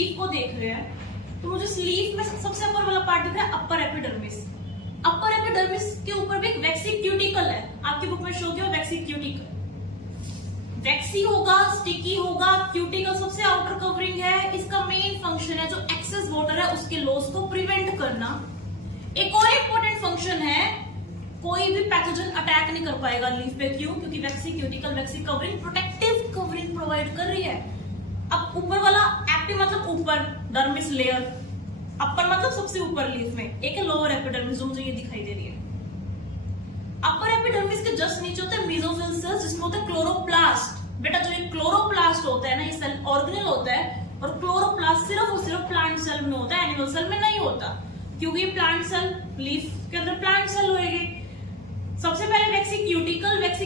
Leaf को देख रहे हैं तो मुझे इस लीफ में सबसे ऊपर वाला पार्ट दिख रहा है अपर एपिडर्मिस। अपर एपिडर्मिस के ऊपर भी एक वैक्सी क्यूटिकल है, आपकी बुक में शो किया वैक्सी क्यूटिकल। वैक्सी होगा, स्टिकी होगा, क्यूटिकल सबसे आउटर कवरिंग है। इसका मेन फंक्शन है जो एक्सेस वाटर है उसके लॉस को प्रिवेंट करना। एक और इंपॉर्टेंट फंक्शन है, कोई भी पैथोजन अटैक नहीं कर पाएगा लीफ पे। क्यों? क्योंकि वैक्सी क्यूटिकल वैक्सी कवरिंग प्रोटेक्टिव कवरिंग प्रोवाइड कर रही है। अब ऊपर वाला एपी मतलब ऊपर, डर्मिस लेयर, अपर मतलब सबसे ऊपर लीफ में, एक है लोअर एपिडर्मिस जो मुझे ये दिखाई दे रही है। अपर एपिडर्मिस के जस्ट नीचे होता है मेसोफिल सेल्स जिसमें होता है क्लोरोप्लास्ट। बेटा जो ये क्लोरोप्लास्ट होता है ना, ये सेल ऑर्गेनेल होता है और क्लोरोप्लास्ट सिर्फ और सिर्फ प्लांट सेल में होता है, एनिमल सेल में नहीं होता। क्योंकि ये प्लांट सेल लीफ के अंदर प्लांट सेल होएगी। सबसे पहले वैक्सी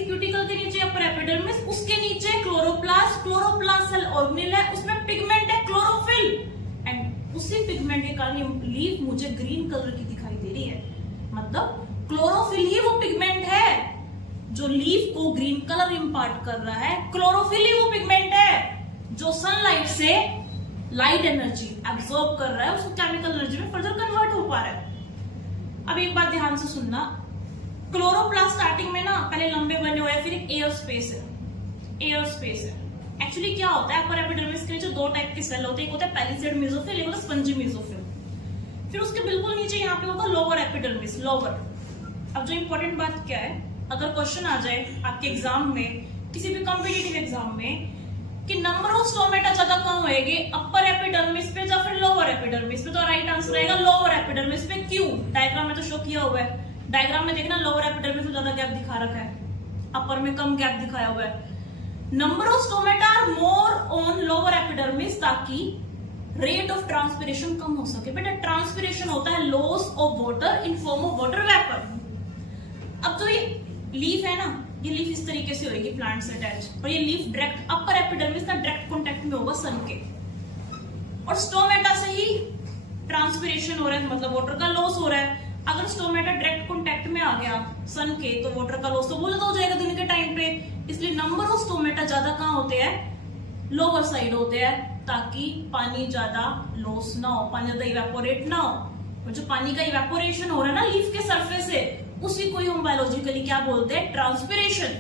क्यूटिकल के नीचे अपर एपिडर्मिस, उसके नीचे क्लोरोप्लास्ट। क्लोरोप्लास्ट सेल ऑर्गेनेल है, उसमें पिगमेंट है क्लोरोफिल, एंड उसी पिगमेंट के कारण लीफ मुझे ग्रीन कलर की दिखाई दे रही है। मतलब क्लोरोफिल ही वो पिगमेंट है जो लीफ को ग्रीन कलर इंपार्ट कर रहा है। क्लोरोफिल ही वो पिगमेंट है जो सनलाइट से लाइट एनर्जी एब्सॉर्ब कर रहा है, उसको केमिकल एनर्जी में फर्दर कन्वर्ट हो पा रहा है। अब एक बात ध्यान से सुनना, क्लोरोप्लास्ट स्टार्टिंग में ना पहले लंबे बने हुए हैं, फिर एक एयर स्पेस है। एक्चुअली क्या होता है, अपर एपिडर्मिस के नीचे दो टाइप के सेल होते हैं, एक होता है पैलिसेड मेसोफिल, एक होता है स्पंजी मेसोफिल। फिर उसके बिल्कुल नीचे यहाँ पे होगा लोअर एपिडर्मिस, लोअर। अब जो इंपॉर्टेंट बात क्या है, अगर क्वेश्चन आ जाए आपके एग्जाम में, किसी भी कॉम्पिटिटिव एग्जाम में, कि नंबर ऑफ स्टोमेटा ज्यादा कहाँ होएंगे, अपर एपिडर्मिस पे या फिर लोअर एपिडर्मिस पे, तो राइट आंसर रहेगा लोअर एपिडर्मिस पे। क्यों? डायग्राम में तो शो किया हुआ है। डायग्राम में देखना लोअर एपिडर्मिस में ज्यादा गैप दिखा रखा है, अपर में कम गैप दिखाया हुआ है। Number of stomata are more on lower epidermis ताकि रेट ऑफ ट्रांसपिरेशन कम हो सके। बेटा ट्रांसपिरेशन होता है loss of water in form of water vapour. अब जो ये लीफ है ना, ये लीफ इस तरीके से होगी प्लांट से अटैच, और ये लीफ डायरेक्ट अपर एपिडर्मिस का डायरेक्ट कांटेक्ट में होगा सन के, और स्टोमेटा से ही ट्रांसपिरेशन हो रहा है, मतलब वाटर का लॉस हो रहा है। अगर स्टोमेटा डायरेक्ट कांटेक्ट में आ गया सन के तो वाटर का लॉस तो बहुत हो जाएगा दिन के टाइम पे। इसलिए नंबर ऑफ स्टोमेटा ज्यादा कहाँ होते हैं, लोअर साइड होते हैं, ताकि पानी ज्यादा लॉस ना हो, पानी ज्यादा इवेपोरेट ना हो। और जो पानी का इवेपोरेशन हो रहा है ना लीफ के सरफेस से, उसी को ही हम बायोलॉजिकली क्या बोलते हैं, ट्रांसपिरेशन।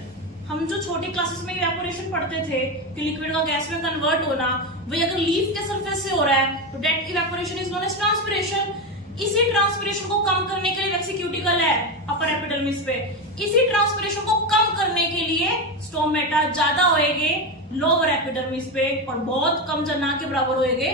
हम जो छोटी क्लासेस में इवेपोरेशन पढ़ते थे कि लिक्विड का गैस में कन्वर्ट होना, वही अगर लीफ के सरफेस से हो रहा है तो that evaporation is known as transpiration. इसी ट्रांसपिरेशन को कम करने के लिए वैक्सी क्यूटिकल है अपर एपिडर्मिस पे। इसी ट्रांसपिरेशन को कम करने के लिए स्टोमेटा ज्यादा होएंगे लोअर एपिडर्मिस पे और बहुत कम, ना के बराबर होएंगे